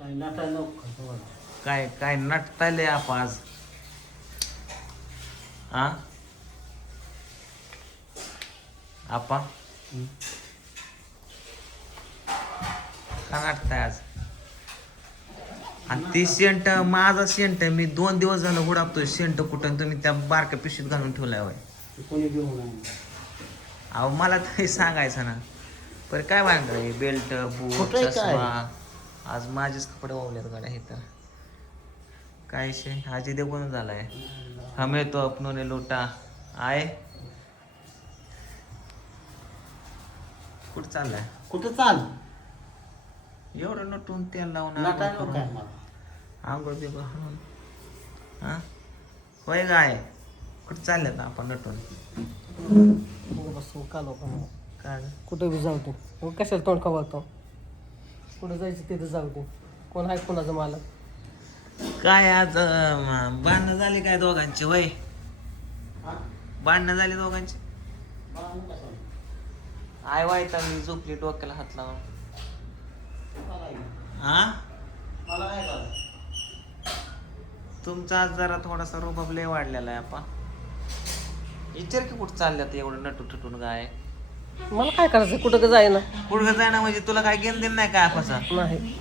काय नाटा नको काय काय नटतायले आप आज हा आपा का नटताय आज आणि ती शेंट माझा शेंट मी 2 दिवस झालं उडापतोय शेंट कुठं तुम्ही त्या बारक्या पिशवीत घालून ठेवलाय होय कोणी घेऊन अहो मला तरी सांगायचं ना पर काय वांग बेल्ट बूट कुठे काय? चष्मा आज माझेच कपडे वावलेत गाड्या हे तर काय शे आजी देऊन झालाय हमें तो अपनों ने लूटा आय कुठं चाललाय कुठं चाल एवढं नटून तेल लावून नाटा आंघोळ नको करून काय मला आंघोळ बिघोळ हाणून हा होय गाय कुठं चालल्यात आपण नटून बसून का लोक काय कुठं बी जाऊ दे मग कशाला तोंड खवळतो कुठं जायचं तिथं जाऊ दे कोण आहे कोणाचं मालक काय आज भांडणं झाली काय दोघांची वय भांडणं झाली दोघांची आय वायता मी झोपली डोक्याला हात लावून हा तुमचा आज जरा थोडासा रुबाब लय वाढलेला आहे आपा विचार की कुठं चालल्यात एवढं नटू ठटून गाय मला काय करायचं कुठं का जाईना कुठं जाय ना म्हणजे तुला काय घेणं देणं नाही काय आपाचा नाही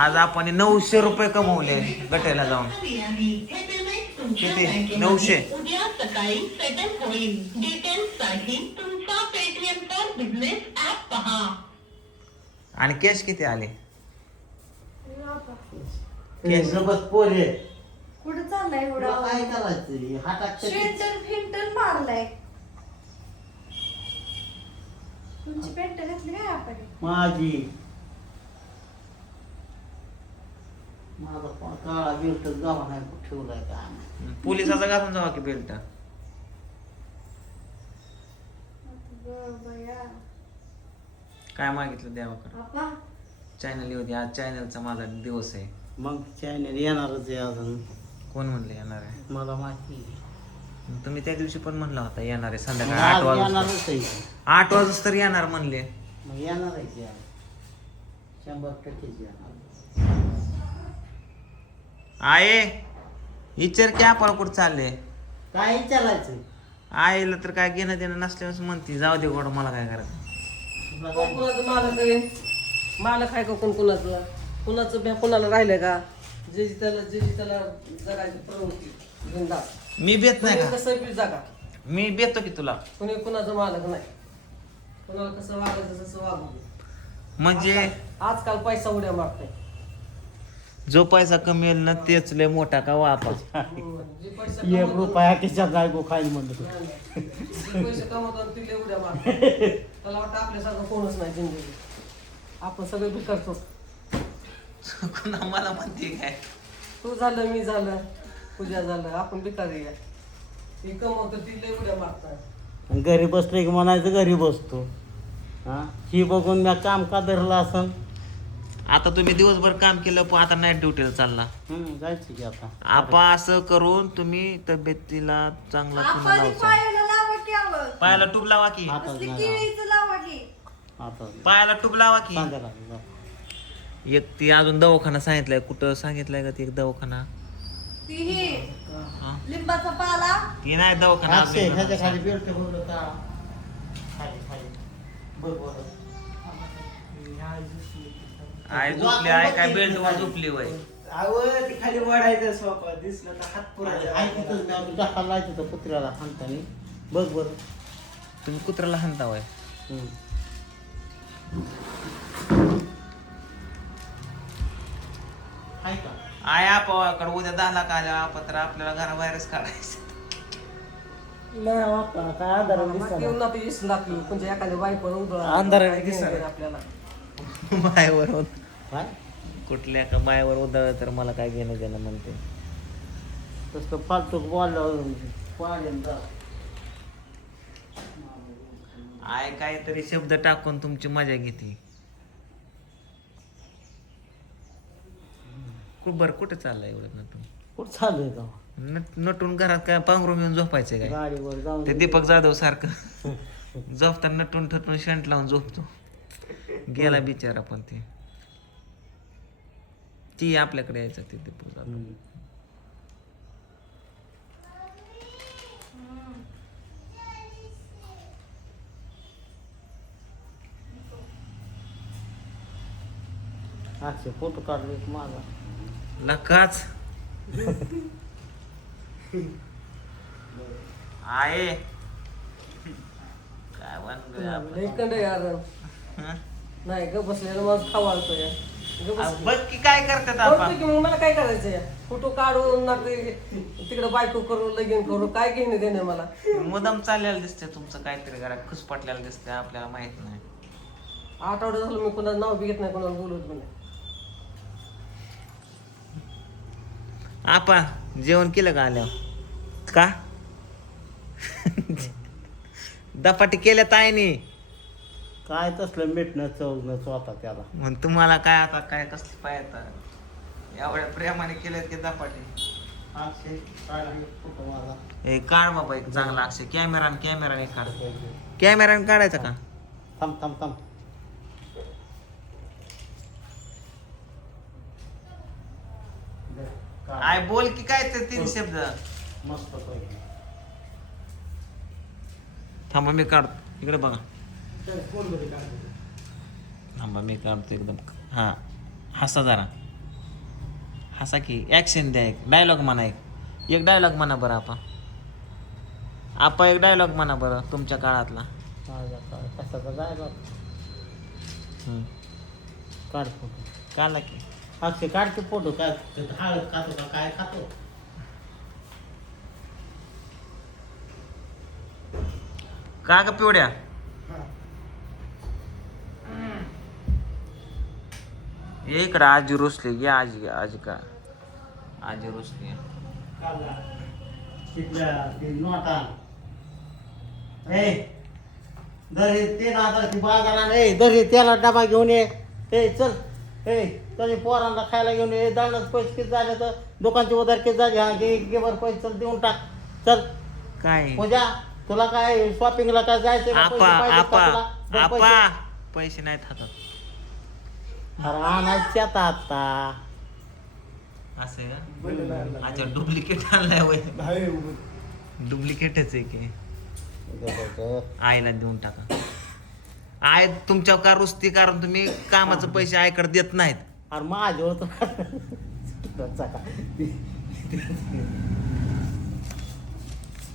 आज आपण 900 रुपये कमवले गटेला जाऊन किती 900 उद्या सकाळी सेटल होईल डिटेल्ससाठी तुमचा पेटीएम फॉर बिझनेस ऍप पहा आणि कॅश किती आले बस पोरे कुठं चाललाय एवढा काय करायचं हातात स्वेटर फिंटर मारलाय तुमची पेंट घातली काय आपण माझी माझा काळा बिलट गावा नाही ठेवलाय काय पोलिसाचा घालून जावा की बेल्ट बया काय मागितलं द्यावं आपा चॅनल येऊ दे आज चॅनलचा माझा दिवस आहे मग चॅनल येणारच आहे अजून कोण म्हणलं येणार आहे मला माहिती आहे. तुम्ही त्या दिवशी पण म्हणला होता येणार आहे संध्याकाळी आज 8 वाजता येणारच आहे 8 वाजता तर येणार म्हणले मग येणार आहे की आज. 100% येणार आये विचार की आपण कुठं चालले काय विचारायचं आईला तर काय घेणं देणं नसल्यावर म्हणते जाऊ दे गोड मला काय करायचं तुला कोण काय- कुणाचं मालक आहे मालक आहे का कोण कुणाचं कुणाचं भ्या कुणाला राहिलंय का जे त्याला जगायची प्रवृत्ती धंदा मी बेत नाही कोणी का कसं बी जगा मी बेतो की तुला कोणी कुणाचं मालक नाही कुणाला कसं वागायचं तसं वागू दे. म्हणजे आजकाल पैसा उड्या मारतोय जो पैसा कमी येईल ना तेच लय मोठा का वापा जे पैसा 1 कमवतो- रुपया खिशात जायगो खायला म्हणलं नाही, नाही. जे पैसे कमवतात ते लय उड्या मारतात त्याला वाटतं आपल्यासारखं कोणच नाही जिंदगी आपण सगळे भिकारतो कुणा मला म्हणते काय तू झालं मी झालं पूजा झालं आपण भिकारी आहे ती कमवतं ती लय उड्या मारतात घरी बसले की म्हणायचं घरी बसतो हा ही बघून मी काम का धरलं असं आता तुम्ही दिवसभर काम केलं पण आता नाईट ड्युटीला चालला जायचं की आता आपा असं करून तुम्ही तब्येतीला चांगला पुन्हा आपण लावचा पायाला लावा की आवं. पायाला टूब लावा की आता असली नाही केळीचं लावा की आता पायाला टूब लावा की सांगायला लागलं. एक ती अजून दवाखाना सांगितलाय कुठं सांगितलंय का ती एक दवाखाना ती ही हा? लिंबाचा पाला ती नाही दवाखाना अक्षय, ह्याच्या आपल्या खाली बेल्ट भरलं का खाली खाली बघ बरं. आय झोपली आय काय बेल्ट वर झोपली वय खाली वाढायचं सोपा दिसलं तर हात आहे तिथंच मी अजून टाकायला लायचं होतं कुत्र्याला हाणतानी बघ बरं तुम्ही कुत्र्याला हाणता वय हम्म. आहे का आय आपाकडे उद्या 10 लाख आल्या आपा तर आपल्याला घराबाहेरच काढायचं नाही बाप्पा, काय अंधारात दिसतं ना ते वीस लाख म्हणजे एखाद्या बायकोला उधळा अंधाराने काय दिसणार. घेणं आपल्याला मायावर काय कुठल्या का मायावर उधळ तर मला काय घेणं देणं म्हणते तसं फालतू बोललं पाडेल जा. आय काहीतरी शब्द टाकून तुमची मजा घेते खूप बरं कुठे चाललंय एवढं नटून कुठं चालू आहे का नटून घरात काय पांघरून घेऊन झोपायचंय काय गाडीवर जाऊन ते दीपक जाधव सारखं झोपताना नटून ठटून शंट लावून झोपतो गेला बिचारा पण ते ती आपल्याकडे यायचं तिथे पूजा. अक्षय फोटो काढले माझा. नकाच आहे काय बनतोय आपण? लई कंड यार हं? नाही ग बसलेलं माझं खावाळतो या ग आ, बस बघ की काय करतात करतो आपण. की मग मला काय करायचं या फोटो काढून ना तिकडे बायको करू लगीन करू काय घेणे देणे मला. मुदाम चाललेलं दिसतंय तुमचं काहीतरी जरा खुसपटलेलं दिसतंय आपल्याला माहित नाही. आठवडं झालं मी कोणाचं नाव बी घेत नाही कोणाला बोलत पण नाही. आपा जेवण केलं का आल्यावर का दपाटी केल्या ताईने काय तसलं मिटणं चवणं स्वतः त्याला. मग तुम्हाला काय आता काय कसली पाहता एवढ्या प्रेमाने केल्यात की दपाटी. अक्षय काढले फोटो माझा. ए काढ बाबा एक चांगला अक्षय कॅमेराने काढ. कॅमेराने काढायचा का? थांब थांब थांब. आय बोल की काय ते 3 शब्द. मस्त पैकी. थांबा मी काढतो इकडे बघा. थांबा मी काढतो एकदम. हा हसा जरा हसा की ऍक्शन द्या. एक डायलॉग म्हणा. एक डायलॉग म्हणा बरं आपा एक डायलॉग म्हणा बरं तुमच्या काळातला. माझा काय कशाचा जायला. हम्म. काढ फोटो. काढला की अक्षय काढते फोटो. काय हळद खातो का काय खातो. का ग पिवड्या ये इकडं आजी रुसली. ये आजी का आजी रुसली. तिथल्या ते नोटा. ए दरी 3,000ची बाजारात. ए दरी त्याला डबा घेऊन ये. ए चल. ए तरी पोरांना खायला घेऊन ये. दळणाचे पैसे किती झाले तर दुकानची उधार किती झाली. हा घे बर पैसे चल देऊन टाक. चल काय पूजा तुला काय शॉपिंगला काय जायचं का? पैसे आपा पाहिजेत का आपा तुला? दे आपा पैसे. पैसे नाहीत हातात. अरे आणायचे आता आता. असं आहे का? अच्छा डुप्लिकेट आणलाय वय. डुप्लिकेटच आहे की आईला देऊन टाका. आय तुमच्या का रुसती कारण तुम्ही कामाचे पैसे आईकडे देत नाहीत. अरे माझे होत.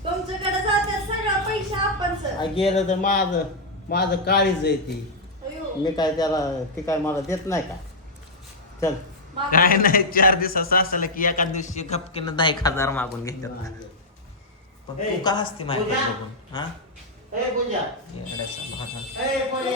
तुमच्याकडे जाते सगळं पैसे आपण सर. गेलं तर माझं काळीच आहे ती. मी काय त्याला ती काय मला देत नाही का. चल काय नाही 4 दिवस असं असलं की एका दिवशी खपकीनं 10,000 मागून घेतात. पण तू का हसते माझ्याकडे बघून? हा ए पूजा. येड्याचा भागा. ए पोरे.